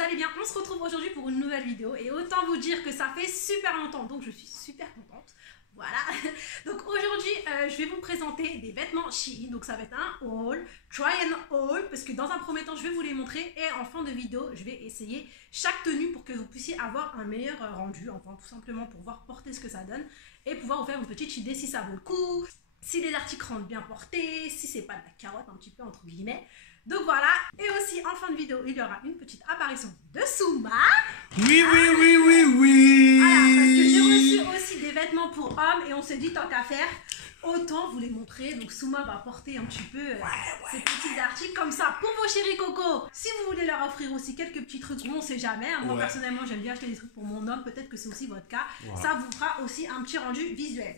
vous allez bien? On se retrouve aujourd'hui pour une nouvelle vidéo et autant vous dire que ça fait super longtemps, donc je suis super contente. Voilà, donc aujourd'hui je vais vous présenter des vêtements Shein, donc ça va être un haul, try and haul, parce que dans un premier temps je vais vous les montrer et en fin de vidéo je vais essayer chaque tenue pour que vous puissiez avoir un meilleur rendu, enfin tout simplement pour voir porter ce que ça donne et pouvoir vous faire une petite idée si ça vaut le coup, si les articles rentrent bien portés, si c'est pas de la carotte un petit peu entre guillemets. Donc voilà, et aussi en fin de vidéo il y aura une petite apparition de Souma. Oui. Voilà, parce que j'ai reçu aussi des vêtements pour hommes et on s'est dit tant qu'à faire, autant vous les montrer. Donc Souma va porter un petit peu ces petits articles comme ça pour vos chéris coco. Si vous voulez leur offrir aussi quelques petits trucs, on sait jamais. Moi personnellement j'aime bien acheter des trucs pour mon homme, peut-être que c'est aussi votre cas. Ça vous fera aussi un petit rendu visuel.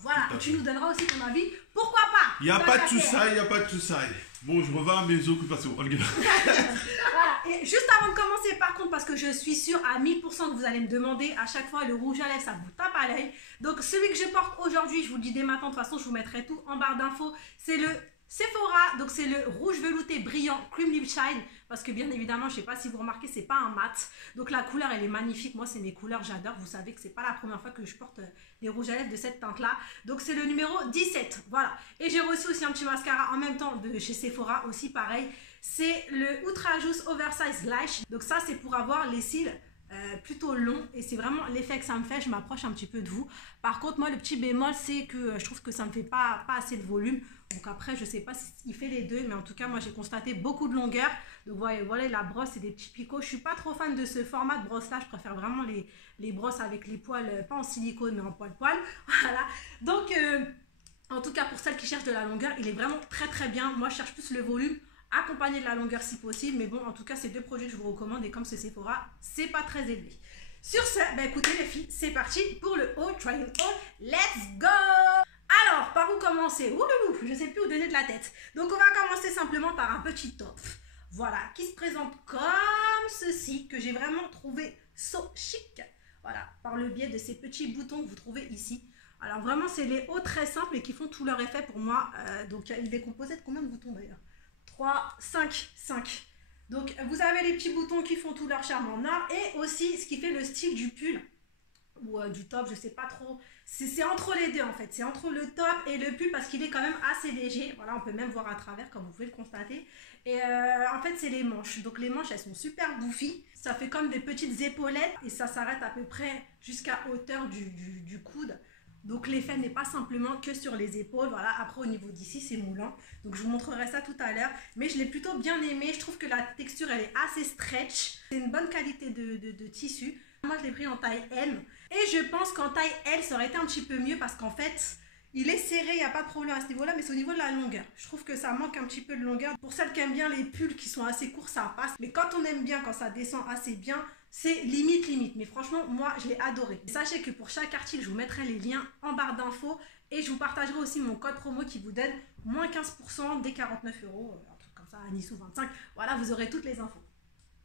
Voilà. Et tu nous donneras aussi ton avis. Pourquoi pas? Il n'y a pas de tout ça, il n'y a pas de tout ça. Bon, je reviens à mes occupations. Voilà. Et juste avant de commencer, par contre, parce que je suis sûre à 1000% que vous allez me demander à chaque fois le rouge à lèvres, ça vous tape à l'œil. Donc celui que je porte aujourd'hui, je vous le dis dès maintenant, de toute façon, je vous mettrai tout en barre d'infos. C'est le Sephora, donc c'est le rouge velouté brillant Cream Lip Shine, parce que bien évidemment, je sais pas si vous remarquez, c'est pas un mat, donc la couleur elle est magnifique, moi c'est mes couleurs, j'adore, vous savez que c'est pas la première fois que je porte des rouges à lèvres de cette teinte là, donc c'est le numéro 17, voilà, et j'ai reçu aussi un petit mascara en même temps de chez Sephora, aussi pareil, c'est le Ultra Juice Oversize Lash, donc ça c'est pour avoir les cils plutôt long et c'est vraiment l'effet que ça me fait, je m'approche un petit peu de vous. Par contre moi le petit bémol c'est que je trouve que ça me fait pas assez de volume, donc après je sais pas s'il fait les deux, mais en tout cas moi j'ai constaté beaucoup de longueur. Donc voilà la brosse et des petits picots, je suis pas trop fan de ce format de brosse là, je préfère vraiment les brosses avec les poils, pas en silicone mais en poil voilà, donc en tout cas pour celles qui cherchent de la longueur il est vraiment très bien. Moi je cherche plus le volume accompagné de la longueur si possible, mais bon en tout cas c'est deux produits que je vous recommande et comme c'est Sephora c'est pas très élevé. Sur ce, écoutez les filles, c'est parti pour le haul, try and haul, let's go. Alors par où commencer? Ouloulou, je sais plus où donner de la tête, donc on va commencer simplement par un petit top, voilà, qui se présente comme ceci, que j'ai vraiment trouvé so chic, voilà, par le biais de ces petits boutons que vous trouvez ici. Alors vraiment c'est les hauts très simples et qui font tout leur effet pour moi, donc il est composé de combien de boutons d'ailleurs? 3, 5. Donc vous avez les petits boutons qui font tout leur charme en or et aussi ce qui fait le style du pull ou du top, je sais pas trop, c'est entre les deux en fait, c'est entre le top et le pull parce qu'il est quand même assez léger, voilà, on peut même voir à travers comme vous pouvez le constater. Et en fait c'est les manches, donc les manches elles sont super bouffies, ça fait comme des petites épaulettes et ça s'arrête à peu près jusqu'à hauteur du coude. Donc l'effet n'est pas simplement que sur les épaules, voilà, après au niveau d'ici c'est moulant, donc je vous montrerai ça tout à l'heure, mais je l'ai plutôt bien aimé, je trouve que la texture elle est assez stretch, c'est une bonne qualité de tissu. Moi je l'ai pris en taille M, et je pense qu'en taille L ça aurait été un petit peu mieux parce qu'en fait il est serré, il n'y a pas de problème à ce niveau là, mais c'est au niveau de la longueur, je trouve que ça manque un petit peu de longueur. Pour celles qui aiment bien les pulls qui sont assez courts ça passe, mais quand on aime bien, quand ça descend assez bien, c'est limite, mais franchement moi je l'ai adoré. Sachez que pour chaque article je vous mettrai les liens en barre d'infos et je vous partagerai aussi mon code promo qui vous donne moins 15% dès 49 €, un truc comme ça, à Nice ou 25, voilà, vous aurez toutes les infos.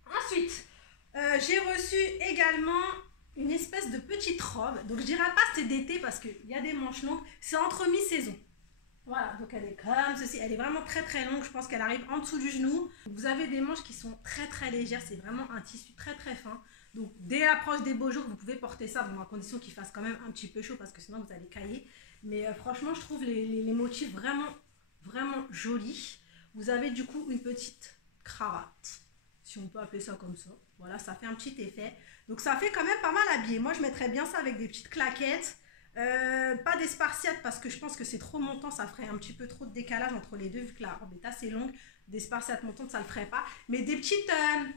Ensuite j'ai reçu également une espèce de petite robe, donc je dirais pas c'est d'été parce qu'il y a des manches longues, c'est entre mi-saison. Voilà, donc elle est comme ceci, elle est vraiment très longue, je pense qu'elle arrive en dessous du genou. Vous avez des manches qui sont très légères, c'est vraiment un tissu très fin. Donc dès l'approche des beaux jours, vous pouvez porter ça, bon à condition qu'il fasse quand même un petit peu chaud parce que sinon vous allez cailler. Mais franchement je trouve les motifs vraiment jolis. Vous avez du coup une petite cravate, si on peut appeler ça comme ça. Voilà, ça fait un petit effet. Donc ça fait quand même pas mal habillé. Moi je mettrais bien ça avec des petites claquettes. Pas des spartiates parce que je pense que c'est trop montant, ça ferait un petit peu trop de décalage entre les deux vu que la robe est assez longue. Des spartiates montantes ça le ferait pas, mais des petites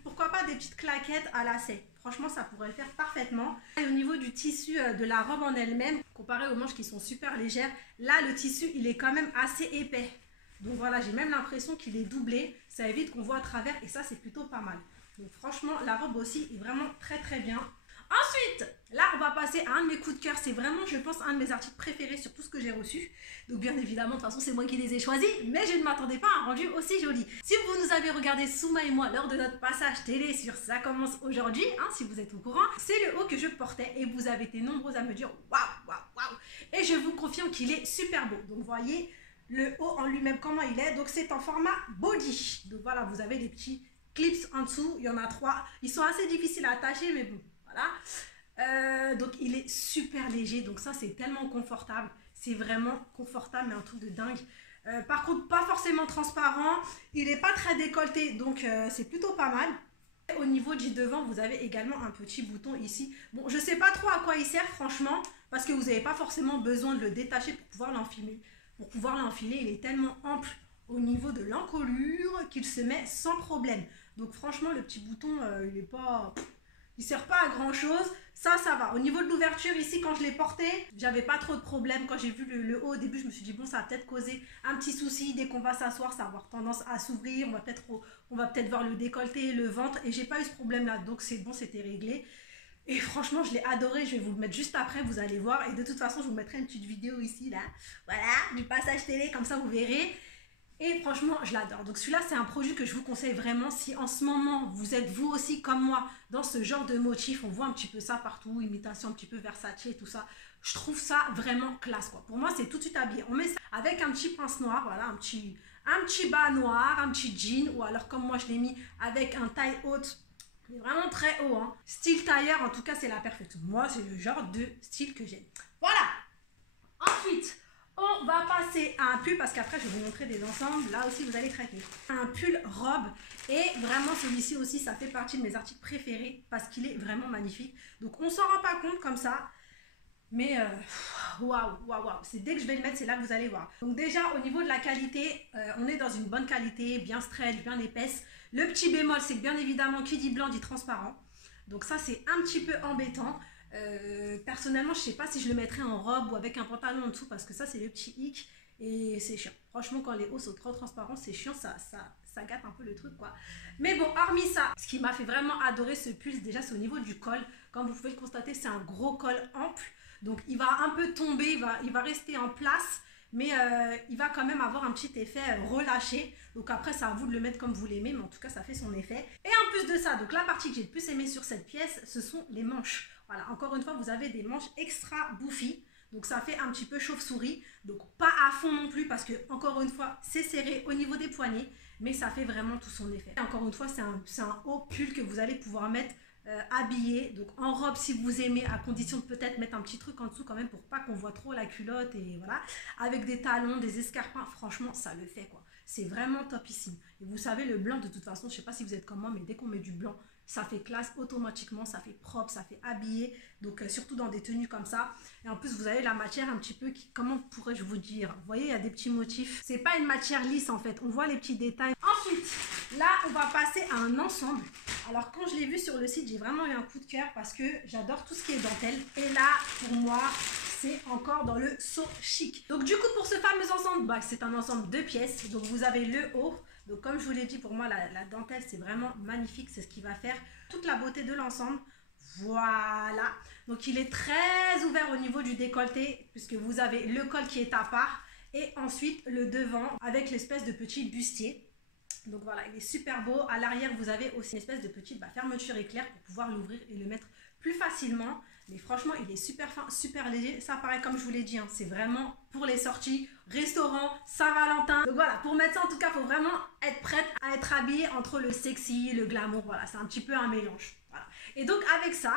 pourquoi pas des petites claquettes à lacets, franchement ça pourrait le faire parfaitement. Et au niveau du tissu de la robe en elle-même, comparé aux manches qui sont super légères, là le tissu il est quand même assez épais, donc voilà, j'ai même l'impression qu'il est doublé, ça évite qu'on voit à travers et ça c'est plutôt pas mal. Donc franchement la robe aussi est vraiment très bien. Ensuite, là on va passer à un de mes coups de cœur, c'est vraiment je pense un de mes articles préférés sur tout ce que j'ai reçu. Donc bien évidemment, de toute façon c'est moi qui les ai choisis, mais je ne m'attendais pas à un rendu aussi joli. Si vous nous avez regardé Souma et moi lors de notre passage télé sur Ça commence aujourd'hui, si vous êtes au courant, c'est le haut que je portais et vous avez été nombreux à me dire waouh. Et je vous confirme qu'il est super beau. Donc vous voyez le haut en lui-même comment il est, donc c'est en format body. Donc voilà, vous avez des petits clips en dessous, il y en a 3. Ils sont assez difficiles à attacher, mais bon, voilà. Donc il est super léger, donc ça c'est tellement confortable. C'est vraiment confortable, mais un truc de dingue. Par contre, pas forcément transparent. Il n'est pas très décolleté, donc c'est plutôt pas mal. Au niveau du devant, vous avez également un petit bouton ici. Bon, je sais pas trop à quoi il sert, franchement, parce que vous n'avez pas forcément besoin de le détacher pour pouvoir l'enfiler. Pour pouvoir l'enfiler, il est tellement ample au niveau de l'encolure qu'il se met sans problème. Donc franchement, le petit bouton, il est pas... Il sert pas à grand chose, ça va. Au niveau de l'ouverture ici, quand je l'ai porté, j'avais pas trop de problème. Quand j'ai vu le haut au début, je me suis dit bon, ça va peut-être causer un petit souci. Dès qu'on va s'asseoir, ça va avoir tendance à s'ouvrir. On va peut-être voir le décolleté, le ventre, et j'ai pas eu ce problème là, donc c'est bon, c'était réglé. Et franchement, je l'ai adoré. Je vais vous le mettre juste après, vous allez voir. Et de toute façon, je vous mettrai une petite vidéo ici là, voilà, du passage télé, comme ça vous verrez. Et franchement, je l'adore. Donc celui-là, c'est un produit que je vous conseille vraiment. Si en ce moment, vous êtes vous aussi comme moi dans ce genre de motif, on voit un petit peu ça partout, imitation un petit peu Versace et tout ça. Je trouve ça vraiment classe, quoi. Pour moi, c'est tout de suite habillé. On met ça avec un petit pince noir, voilà, un petit bas noir, un petit jean, ou alors comme moi, je l'ai mis avec un taille haute, mais vraiment très haut, hein. Style tailleur, en tout cas, c'est la perfection. Moi, c'est le genre de style que j'aime. Voilà. Ensuite, on va passer à un pull, parce qu'après je vais vous montrer des ensembles, là aussi vous allez craquer. Un pull robe, et vraiment celui-ci aussi ça fait partie de mes articles préférés, parce qu'il est vraiment magnifique. Donc on s'en rend pas compte comme ça, mais waouh, c'est dès que je vais le mettre, c'est là que vous allez voir. Donc déjà au niveau de la qualité, on est dans une bonne qualité, bien stretch, bien épaisse. Le petit bémol, c'est que bien évidemment qui dit blanc dit transparent, donc ça c'est un petit peu embêtant. Personnellement, je sais pas si je le mettrais en robe ou avec un pantalon en dessous, parce que ça c'est le petit hic et c'est chiant. Franchement, quand les hauts sont trop transparents, c'est chiant, ça gâte un peu le truc, quoi. Mais bon, hormis ça, ce qui m'a fait vraiment adorer ce pull, déjà c'est au niveau du col. Comme vous pouvez le constater, c'est un gros col ample, donc il va un peu tomber, il va rester en place, mais il va quand même avoir un petit effet relâché. Donc après, c'est à vous de le mettre comme vous l'aimez, mais en tout cas ça fait son effet. Et en plus de ça, donc la partie que j'ai le plus aimé sur cette pièce, ce sont les manches. Voilà, encore une fois, vous avez des manches extra bouffies, donc ça fait un petit peu chauve-souris, donc pas à fond non plus, parce que encore une fois, c'est serré au niveau des poignets, mais ça fait vraiment tout son effet. Et encore une fois, c'est un haut pull que vous allez pouvoir mettre habillé, donc en robe si vous aimez, à condition de peut-être mettre un petit truc en dessous quand même pour pas qu'on voit trop la culotte, et voilà, avec des talons, des escarpins, franchement ça le fait, quoi. C'est vraiment topissime. Et vous savez, le blanc de toute façon, je sais pas si vous êtes comme moi, mais dès qu'on met du blanc, ça fait classe automatiquement, ça fait propre, ça fait habillé, donc surtout dans des tenues comme ça. Et en plus vous avez la matière un petit peu qui, comment pourrais-je vous dire, vous voyez, il y a des petits motifs, c'est pas une matière lisse en fait, on voit les petits détails. Ensuite, là on va passer à un ensemble. Alors quand je l'ai vu sur le site, j'ai vraiment eu un coup de cœur parce que j'adore tout ce qui est dentelle, et là pour moi c'est encore dans le so chic. Donc du coup pour ce fameux ensemble, bah, c'est un ensemble de pièces, donc vous avez le haut. Donc comme je vous l'ai dit, pour moi la dentelle c'est vraiment magnifique, c'est ce qui va faire toute la beauté de l'ensemble. Voilà, donc il est très ouvert au niveau du décolleté, puisque vous avez le col qui est à part, et ensuite le devant avec l'espèce de petit bustier. Donc voilà, il est super beau. À l'arrière vous avez aussi une espèce de petite fermeture éclair pour pouvoir l'ouvrir et le mettre plus facilement. Mais franchement, il est super fin, super léger. Ça, pareil, comme je vous l'ai dit, hein, c'est vraiment pour les sorties, restaurant, Saint-Valentin. Donc voilà, pour mettre ça, en tout cas, il faut vraiment être prête à être habillée entre le sexy, le glamour. Voilà, c'est un petit peu un mélange. Voilà. Et donc, avec ça,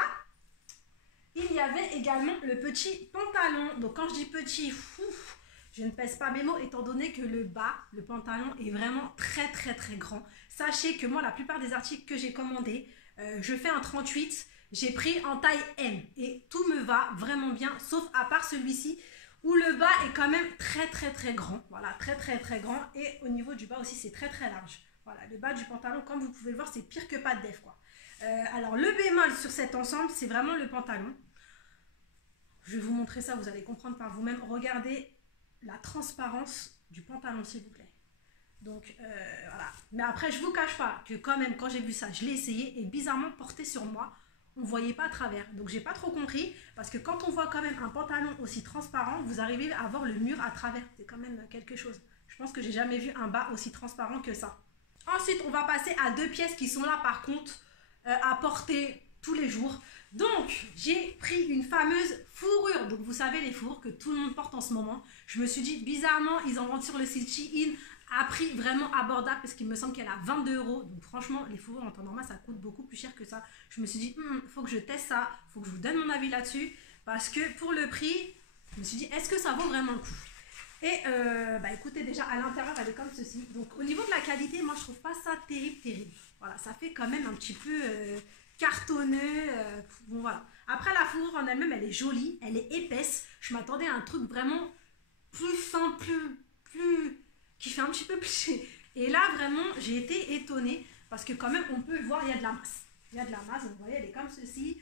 il y avait également le petit pantalon. Donc, quand je dis petit, je ne pèse pas mes mots, étant donné que le bas, le pantalon, est vraiment très, très, très grand. Sachez que moi, la plupart des articles que j'ai commandés, je fais un 38. J'ai pris en taille M et tout me va vraiment bien, sauf à part celui-ci où le bas est quand même très très très grand. Voilà, très très très grand, et au niveau du bas aussi c'est très très large. Voilà, le bas du pantalon, comme vous pouvez le voir, c'est pire que pas de def, quoi. Alors le bémol sur cet ensemble, c'est vraiment le pantalon. Je vais vous montrer ça, vous allez comprendre par vous-même. Regardez la transparence du pantalon, s'il vous plaît. Donc voilà, mais après je vous cache pas que quand même, quand j'ai vu ça, je l'ai essayé, et bizarrement porté sur moi, on ne voyait pas à travers. Donc j'ai pas trop compris, parce que quand on voit quand même un pantalon aussi transparent, vous arrivez à voir le mur à travers. C'est quand même quelque chose. Je pense que j'ai jamais vu un bas aussi transparent que ça. Ensuite, on va passer à deux pièces qui sont là par contre à porter tous les jours. Donc j'ai pris une fameuse fourrure. Donc vous savez, les fourrures que tout le monde porte en ce moment. Je me suis dit, bizarrement, ils en vendent sur le site Shein à prix vraiment abordable parce qu'il me semble qu'elle a 22 €. Donc franchement, les fourrures en temps normal, ça coûte beaucoup plus cher que ça. Je me suis dit, faut que je teste ça, faut que je vous donne mon avis là-dessus. Parce que pour le prix, je me suis dit, est-ce que ça vaut vraiment le coup? Et écoutez, déjà à l'intérieur, elle est comme ceci. Donc au niveau de la qualité, moi je trouve pas ça terrible. Voilà, ça fait quand même un petit peu cartonneux. Bon voilà. Après la fourrure en elle-même, elle est jolie, elle est épaisse. Je m'attendais à un truc vraiment plus fin, plus qui fait un petit peu plus. Et là vraiment, j'ai été étonnée parce que quand même, on peut voir, il y a de la masse. Il y a de la masse, vous voyez, elle est comme ceci.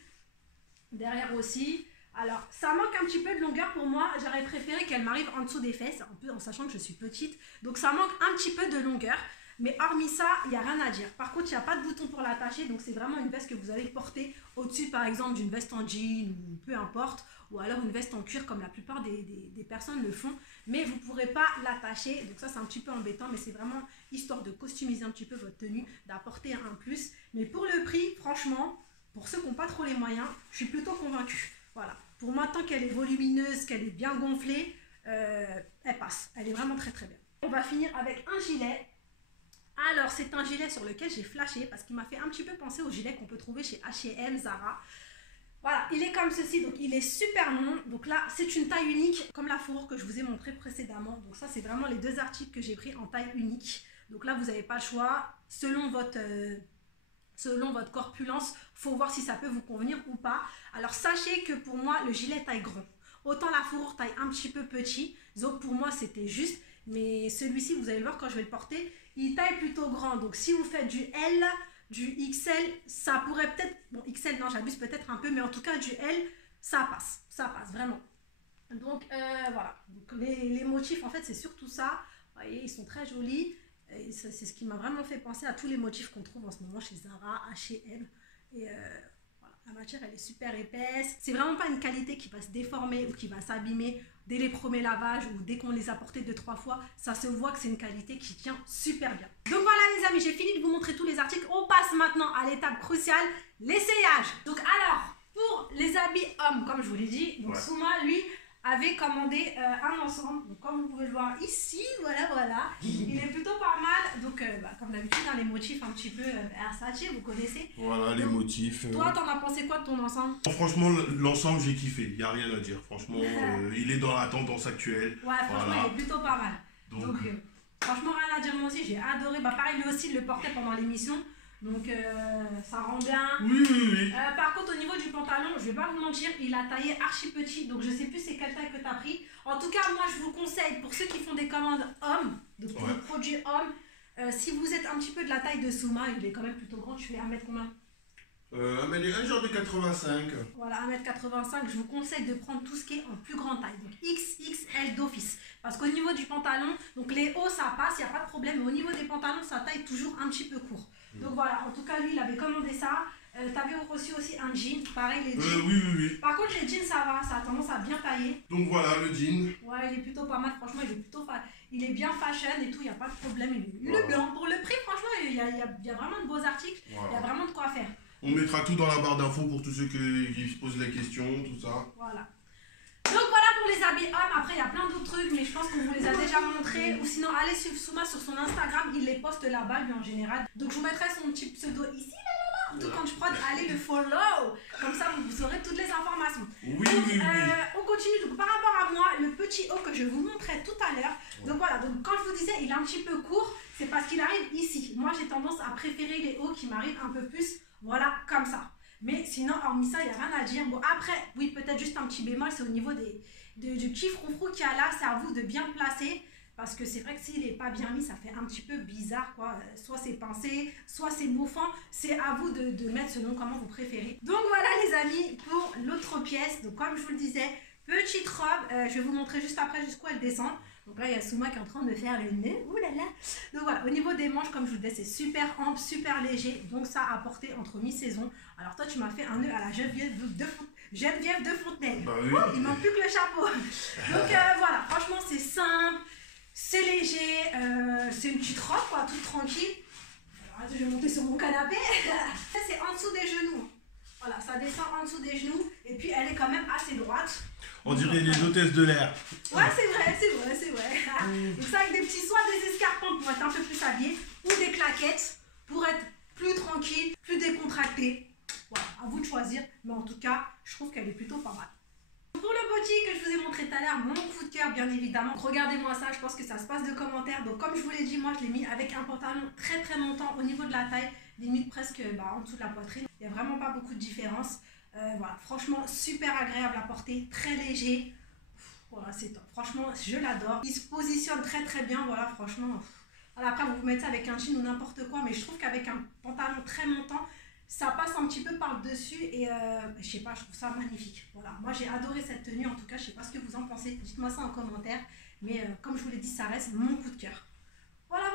Derrière aussi. Alors, ça manque un petit peu de longueur pour moi. J'aurais préféré qu'elle m'arrive en dessous des fesses, un peu en sachant que je suis petite. Donc, ça manque un petit peu de longueur. Mais hormis ça, il n'y a rien à dire. Par contre, il n'y a pas de bouton pour l'attacher. Donc, c'est vraiment une veste que vous allez porter au-dessus, par exemple, d'une veste en jean ou peu importe. Ou alors une veste en cuir, comme la plupart des personnes le font. Mais vous ne pourrez pas l'attacher. Donc, ça, c'est un petit peu embêtant. Mais c'est vraiment histoire de customiser un petit peu votre tenue, d'apporter un plus. Mais pour le prix, franchement, pour ceux qui n'ont pas trop les moyens, je suis plutôt convaincue. Voilà. Pour moi, tant qu'elle est volumineuse, qu'elle est bien gonflée, elle passe. Elle est vraiment très très bien. On va finir avec un gilet. Alors, c'est un gilet sur lequel j'ai flashé parce qu'il m'a fait un petit peu penser au gilet qu'on peut trouver chez H&M, Zara. Voilà, il est comme ceci, donc il est super long. Donc là, c'est une taille unique, comme la fourrure que je vous ai montré précédemment. Donc ça, c'est vraiment les deux articles que j'ai pris en taille unique. Donc là, vous n'avez pas le choix. Selon votre corpulence, il faut voir si ça peut vous convenir ou pas. Alors sachez que pour moi, le gilet taille grand. Autant la fourrure taille un petit peu petit. Donc pour moi, c'était juste. Mais celui-ci, vous allez le voir quand je vais le porter, il taille plutôt grand. Donc si vous faites du L, du XL, ça pourrait peut-être... Bon, XL, non, j'abuse peut-être un peu. Mais en tout cas, du L, ça passe. Ça passe, vraiment. Donc voilà. Donc, les motifs, en fait, c'est surtout ça. Vous voyez, ils sont très jolis. C'est ce qui m'a vraiment fait penser à tous les motifs qu'on trouve en ce moment chez Zara, H&M. Et voilà, la matière, elle est super épaisse. C'est vraiment pas une qualité qui va se déformer ou qui va s'abîmer dès les premiers lavages ou dès qu'on les a portés 2-3 fois. Ça se voit que c'est une qualité qui tient super bien. Donc voilà les amis, j'ai fini de vous montrer tous les articles. On passe maintenant à l'étape cruciale, l'essayage. Donc alors, pour les habits hommes, comme je vous l'ai dit, donc Souma, lui, avait commandé un ensemble, donc comme vous pouvez le voir ici, voilà, il est plutôt pas mal, donc comme d'habitude, les motifs un petit peu Versace, vous connaissez. Voilà, les motifs. Toi, t'en as pensé quoi de ton ensemble? Franchement, l'ensemble, j'ai kiffé, il n'y a rien à dire, franchement, il est dans la tendance actuelle. Ouais, franchement, voilà. Il est plutôt pas mal. Donc franchement, rien à dire, moi aussi, j'ai adoré, pareil, lui aussi, il le portait pendant l'émission. Donc ça rend bien. Oui. Par contre au niveau du pantalon, je vais pas vous mentir, il a taillé archi petit. Donc je sais plus c'est quelle taille que tu as pris. En tout cas moi je vous conseille pour ceux qui font des commandes hommes, donc pour le produit homme, si vous êtes un petit peu de la taille de Souma, il est quand même plutôt grand. Tu fais 1m combien? Un genre de 85. Voilà, 1m85, je vous conseille de prendre tout ce qui est en plus grande taille, donc XXL d'office. Parce qu'au niveau du pantalon, donc les hauts ça passe, il n'y a pas de problème, mais au niveau des pantalons ça taille toujours un petit peu court. Donc voilà, en tout cas lui il avait commandé ça. T'avais reçu aussi un jean, pareil les jeans. Oui. Par contre les jeans ça va, ça a tendance à bien tailler. Donc voilà le jean. Ouais, il est plutôt pas mal, franchement il est bien fashion et tout, il n'y a pas de problème. Il est bien, pour le prix franchement il y a vraiment de beaux articles, il y a vraiment de quoi faire. On mettra tout dans la barre d'infos pour tous ceux qui se posent les questions, tout ça. Voilà. Donc voilà pour les habits hommes. Après il y a plein d'autres trucs mais je pense qu'on vous les a déjà montrés. Ou sinon allez suivre Souma sur son Instagram, il les poste là-bas lui en général. Donc je vous mettrai son petit pseudo ici tout quand je prends, allez le follow. Comme ça vous aurez toutes les informations. Oui. On continue. Donc par rapport à moi, le petit haut que je vous montrais tout à l'heure. Donc voilà, donc quand je vous disais il est un petit peu court, c'est parce qu'il arrive ici. Moi j'ai tendance à préférer les hauts qui m'arrivent un peu plus, voilà, comme ça. Mais sinon, hormis ça, il n'y a rien à dire. Bon, après, oui, peut-être juste un petit bémol, c'est au niveau du petit froufrou qu'il y a là. C'est à vous de bien placer. Parce que c'est vrai que s'il n'est pas bien mis, ça fait un petit peu bizarre, quoi. Soit c'est pincé, soit c'est bouffant. C'est à vous de mettre selon comment vous préférez. Donc voilà, les amis, pour l'autre pièce. Donc comme je vous le disais, petite robe. Je vais vous montrer juste après jusqu'où elle descend. Donc là, il y a Souma qui est en train de faire le nez. Ouh là là. Donc voilà, au niveau des manches, comme je vous le disais, c'est super ample, super léger. Donc ça a porté entre mi-saison. Alors toi, tu m'as fait un nœud à la Geneviève de Fontenelle. Bah oui. Oh, il manque plus que le chapeau. Donc voilà, franchement, c'est simple, c'est léger. C'est une petite robe, quoi, toute tranquille. Alors, je vais monter sur mon canapé. Ça, c'est en dessous des genoux. Voilà, ça descend en dessous des genoux. Et puis, elle est quand même assez droite. On dirait les hôtesses de l'air. Ouais, c'est vrai, c'est vrai, c'est vrai. Donc ça avec des petits soins, des escarpins pour être un peu plus habillé ou des claquettes pour être plus tranquille, plus décontracté. Voilà, à vous de choisir, mais en tout cas, je trouve qu'elle est plutôt pas mal. Pour le body que je vous ai montré tout à l'heure, mon coup de cœur bien évidemment, regardez-moi ça, je pense que ça se passe de commentaires. Donc comme je vous l'ai dit, moi je l'ai mis avec un pantalon très montant au niveau de la taille, limite presque en dessous de la poitrine. Il n'y a vraiment pas beaucoup de différence. Voilà, franchement super agréable à porter, très léger. Voilà, c'est top. Franchement, je l'adore. Il se positionne très bien, voilà, franchement. Voilà, après vous vous mettez ça avec un jean ou n'importe quoi, mais je trouve qu'avec un pantalon très montant, ça passe un petit peu par le dessus et je sais pas, je trouve ça magnifique. Voilà, moi j'ai adoré cette tenue, en tout cas je sais pas ce que vous en pensez, dites-moi ça en commentaire, mais comme je vous l'ai dit, ça reste mon coup de cœur. Voilà,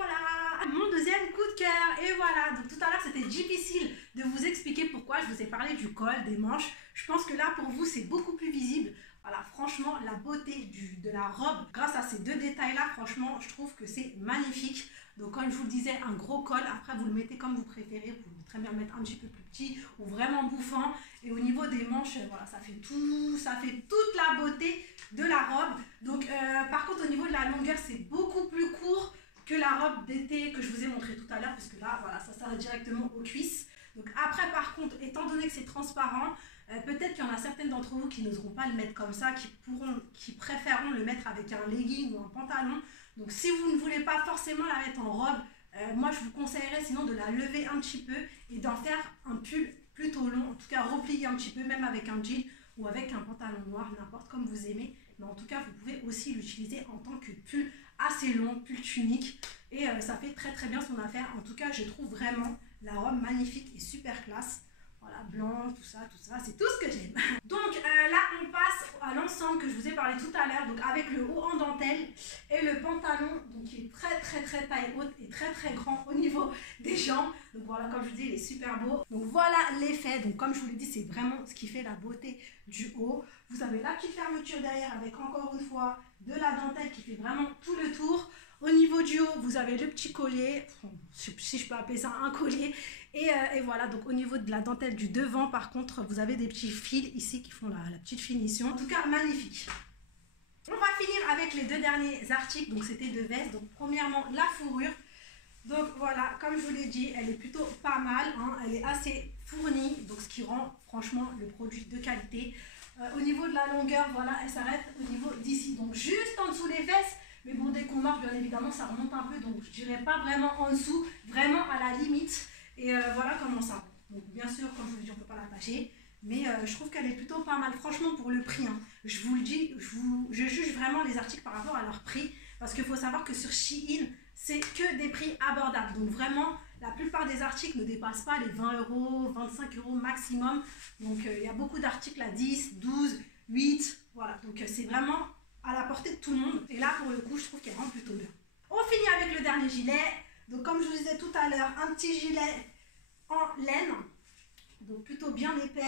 mon deuxième coup de cœur. Et voilà, donc tout à l'heure c'était difficile de vous expliquer pourquoi je vous ai parlé du col, des manches. Je pense que là pour vous c'est beaucoup plus visible. Voilà, franchement la beauté de la robe, grâce à ces deux détails là, franchement je trouve que c'est magnifique. Donc comme je vous le disais, un gros col, après vous le mettez comme vous préférez, vous pouvez très bien mettre un petit peu plus petit ou vraiment bouffant. Et au niveau des manches, voilà, ça fait toute la beauté de la robe. Donc par contre au niveau de la longueur, c'est beaucoup plus court que la robe d'été que je vous ai montré tout à l'heure, parce que là, voilà, ça s'arrête directement aux cuisses. Donc après, par contre, étant donné que c'est transparent, peut-être qu'il y en a certaines d'entre vous qui n'oseront pas le mettre comme ça, qui préféreront le mettre avec un legging ou un pantalon. Donc si vous ne voulez pas forcément la mettre en robe, moi je vous conseillerais sinon de la lever un petit peu et d'en faire un pull plutôt long, en tout cas replier un petit peu, même avec un jean ou avec un pantalon noir, n'importe comme vous aimez. Mais en tout cas, vous pouvez aussi l'utiliser en tant que pull assez long, pull tunique, et ça fait très bien son affaire. En tout cas, je trouve vraiment la robe magnifique et super classe. Voilà, blanc, tout ça, c'est tout ce que j'aime. Donc là, on passe à l'ensemble que je vous ai parlé tout à l'heure, donc avec le haut en dentelle et le pantalon, donc qui est très taille haute et très grand au niveau des jambes. Donc voilà, comme je vous dis, il est super beau. Donc voilà l'effet. Donc comme je vous l'ai dit, c'est vraiment ce qui fait la beauté du haut. Vous avez la petite fermeture derrière avec encore une fois de la dentelle qui fait vraiment tout le tour. Au niveau du haut, vous avez le petit collier, si je peux appeler ça un collier. Et voilà, donc au niveau de la dentelle du devant, par contre, vous avez des petits fils ici qui font la petite finition. En tout cas, magnifique. On va finir avec les deux derniers articles. Donc c'était deux vestes. Donc premièrement, la fourrure. Donc voilà, comme je vous l'ai dit, elle est plutôt pas mal, hein. Elle est assez fournie, donc ce qui rend franchement le produit de qualité. Au niveau de la longueur, voilà, elle s'arrête au niveau d'ici, donc juste en dessous des fesses. Mais bon, dès qu'on marche, bien évidemment, ça remonte un peu, donc je dirais pas vraiment en dessous, vraiment à la limite. Et voilà comment ça. Donc bien sûr, comme je vous le dis, on peut pas l'attacher, mais je trouve qu'elle est plutôt pas mal, franchement pour le prix, hein. Je vous le dis, je juge vraiment les articles par rapport à leur prix, parce qu'il faut savoir que sur Shein, c'est que des prix abordables. Donc vraiment, la plupart des articles ne dépassent pas les 20 €, 25 € maximum. Donc il y a beaucoup d'articles à 10, 12, 8. Voilà, donc c'est vraiment à la portée de tout le monde. Et là, pour le coup, je trouve qu'elle rend plutôt bien. On finit avec le dernier gilet. Donc comme je vous disais tout à l'heure, un petit gilet en laine. Donc plutôt bien épais.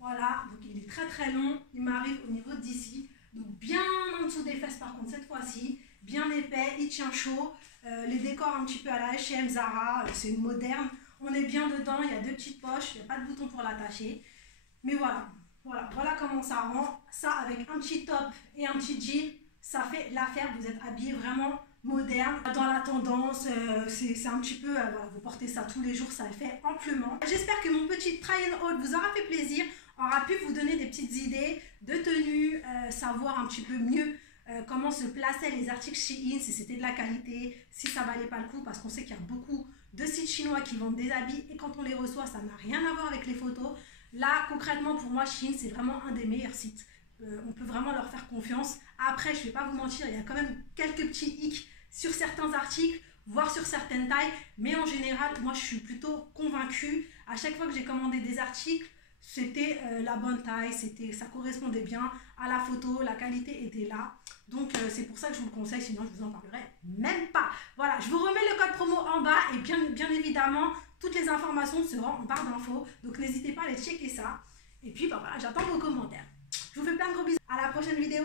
Voilà, donc il est très long. Il m'arrive au niveau d'ici. Donc bien en dessous des fesses par contre cette fois-ci. Bien épais, il tient chaud. Les décors un petit peu à la H&M, Zara, c'est moderne. On est bien dedans, il y a deux petites poches, il n'y a pas de bouton pour l'attacher. Mais voilà comment ça rend. Ça avec un petit top et un petit jean, ça fait l'affaire. Vous êtes habillé vraiment moderne, dans la tendance, c'est un petit peu, voilà, vous portez ça tous les jours, ça le fait amplement. J'espère que mon petit try and haul vous aura fait plaisir, aura pu vous donner des petites idées de tenue, savoir un petit peu mieux comment se plaçaient les articles Shein, si c'était de la qualité, si ça valait pas le coup, parce qu'on sait qu'il y a beaucoup de sites chinois qui vendent des habits et quand on les reçoit, ça n'a rien à voir avec les photos. Là, concrètement, pour moi, Shein, c'est vraiment un des meilleurs sites. On peut vraiment leur faire confiance. Après, je ne vais pas vous mentir, il y a quand même quelques petits hicks sur certains articles, voire sur certaines tailles, mais en général, moi, je suis plutôt convaincue. À chaque fois que j'ai commandé des articles, c'était la bonne taille, ça correspondait bien à la photo, la qualité était là. Donc c'est pour ça que je vous le conseille, sinon je vous en parlerai même pas. Voilà, je vous remets le code promo en bas et bien évidemment, toutes les informations seront en barre d'infos. Donc n'hésitez pas à aller checker ça. Et puis bah, voilà, j'attends vos commentaires. Je vous fais plein de gros bisous. À la prochaine vidéo.